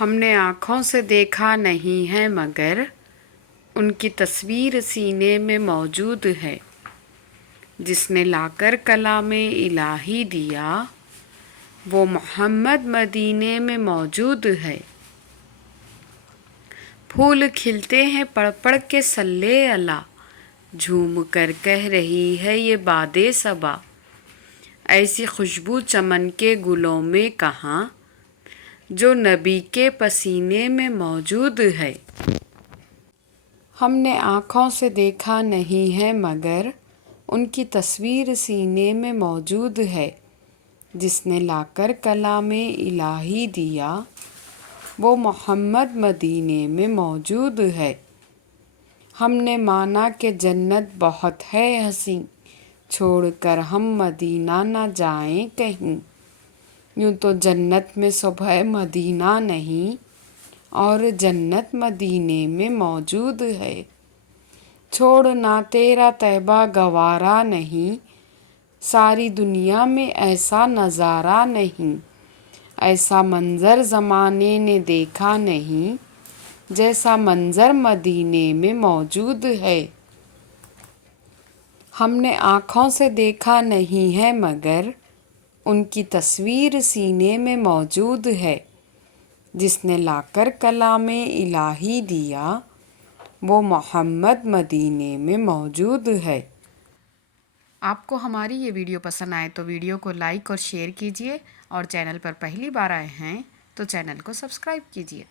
ہم نے آنکھوں سے دیکھا نہیں ہے مگر ان کی تصویر سینے میں موجود ہے، جس نے لا کر کلام الہی دیا وہ محمد مدینے میں موجود ہے۔ پھول کھلتے ہیں پڑھ پڑھ کے صلی اللہ، جھوم کر کہہ رہی ہے یہ باد صبا، ایسی خوشبو چمن کے گلوں میں کہاں جو نبی کے پسینے میں موجود ہے۔ ہم نے آنکھوں سے دیکھا نہیں ہے مگر ان کی تصویر سینے میں موجود ہے، جس نے لا کر کلام الہی دیا وہ محمد مدینے میں موجود ہے۔ ہم نے مانا کہ جنت بہت ہے حسین، چھوڑ کر ہم مدینہ نہ جائیں کہیں، یوں تو جنت میں صبح مدینہ نہیں اور جنت مدینے میں موجود ہے۔ چھوڑنا تیرا طیبہ گوارا نہیں، ساری دنیا میں ایسا نظارہ نہیں، ایسا منظر زمانے نے دیکھا نہیں جیسا منظر مدینے میں موجود ہے۔ ہم نے آنکھوں سے دیکھا نہیں ہے مگر ان کی تصویر سینے میں موجود ہے، جس نے لا کر کلام الہی دیا وہ محمد مدینے میں موجود ہے۔ آپ کو ہماری یہ ویڈیو پسند آئے تو ویڈیو کو لائک اور شیئر کیجیے، اور چینل پر پہلی بار آئے ہیں تو چینل کو سبسکرائب کیجیے۔